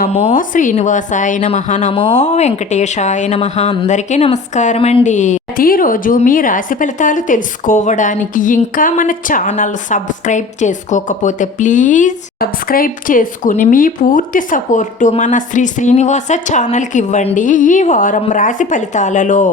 నమో శ్రీనివాసాయ నమః. నమో వెంకటేశాయ నమః. అందరికీ నమస్కారం అండి. ప్రతిరోజు మీ రాశి ఫలితాలు తెలుసుకోవడానికి ఇంకా మన ఛానల్ సబ్స్క్రైబ్ చేసుకోకపోతే ప్లీజ్ సబ్స్క్రైబ్ చేసుకుని మీ పూర్తి సపోర్టు మన శ్రీనివాస ఛానల్కి ఇవ్వండి. ఈ వారం రాశి ఫలితాలలో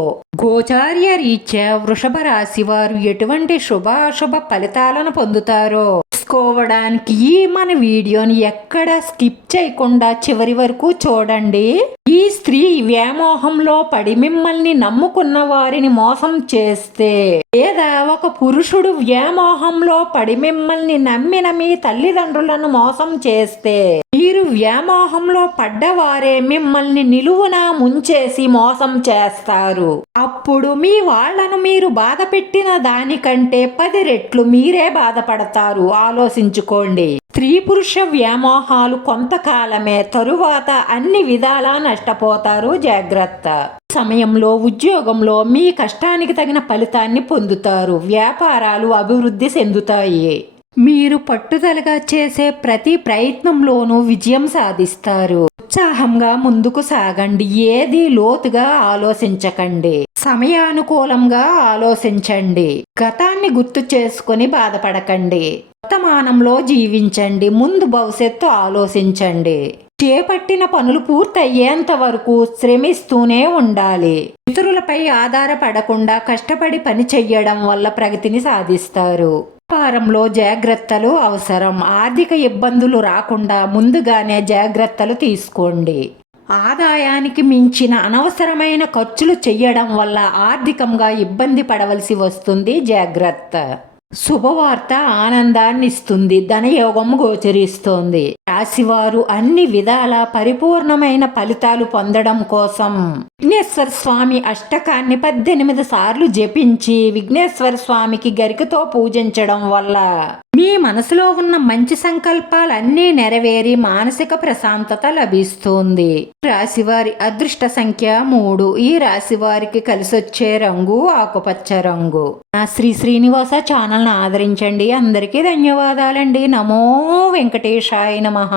గోచార్య రీత్యా వృషభ రాశి వారు ఎటువంటి శుభాశుభ ఫలితాలను పొందుతారో తెలుసుకోవడానికి మన వీడియోని ఎక్కడ స్కిప్ చేయకుండా చివరి వరకు చూడండి. ఈ స్త్రీ వ్యామోహంలో పడి మిమ్మల్ని నమ్ముకున్న వారిని మోసం చేస్తే, లేదా ఒక పురుషుడు వ్యామోహంలో పడి మిమ్మల్ని నమ్మిన మీ తల్లిదండ్రులను మోసం చేస్తే, మీరు వ్యామోహంలో పడ్డవారే మిమ్మల్ని నిలువున ముంచేసి మోసం చేస్తారు. అప్పుడు మీ వాళ్లను మీరు బాధ పెట్టిన దానికంటే 10 రెట్లు మీరే బాధపడతారు. ఆలోచించుకోండి. స్త్రీ పురుష వ్యామోహాలు కొంతకాలమే, తరువాత అన్ని విధాలా నష్టపోతారు. జాగ్రత్త. సమయంలో ఉద్యోగంలో మీ కష్టానికి తగిన ఫలితాన్ని పొందుతారు. వ్యాపారాలు అభివృద్ధి చెందుతాయి. మీరు పట్టుదలగా చేసే ప్రతి ప్రయత్నంలోనూ విజయం సాధిస్తారు. ఉత్సాహంగా ముందుకు సాగండి. ఏది లోతుగా ఆలోచించకండి. సమయానుకూలంగా ఆలోచించండి. గతాన్ని గుర్తు చేసుకుని బాధపడకండి. వర్తమానంలో జీవించండి. ముందు భవిష్యత్తు ఆలోచించండి. చేపట్టిన పనులు పూర్తయ్యేంత వరకు శ్రమిస్తూనే ఉండాలి. ఇతరులపై ఆధారపడకుండా కష్టపడి పని చెయ్యడం వల్ల ప్రగతిని సాధిస్తారు. వ్యాపారంలో జాగ్రత్తలు అవసరం. ఆర్థిక ఇబ్బందులు రాకుండా ముందుగానే జాగ్రత్తలు తీసుకోండి. ఆదాయానికి మించిన అనవసరమైన ఖర్చులు చెయ్యడం వల్ల ఆర్థికంగా ఇబ్బంది పడవలసి వస్తుంది. జాగ్రత్త. శుభవార్త ఆనందాన్ని ఇస్తుంది. ధనయోగం గోచరిస్తోంది. రాశివారు అన్ని విధాల పరిపూర్ణమైన ఫలితాలు పొందడం కోసం విఘ్నేశ్వర స్వామి అష్టకాన్ని 18 సార్లు జపించి విఘ్నేశ్వర స్వామికి గరికతో పూజించడం వల్ల మీ మనసులో ఉన్న మంచి సంకల్పాలన్నీ నెరవేరి మానసిక ప్రశాంతత లభిస్తుంది. రాశివారి అదృష్ట సంఖ్య 3. ఈ రాశివారికి కలిసొచ్చే రంగు ఆకుపచ్చ రంగు. నా శ్రీనివాస ఛానల్ని ఆదరించండి. అందరికీ ధన్యవాదాలండి. నమో వెంకటేశాయ నమః.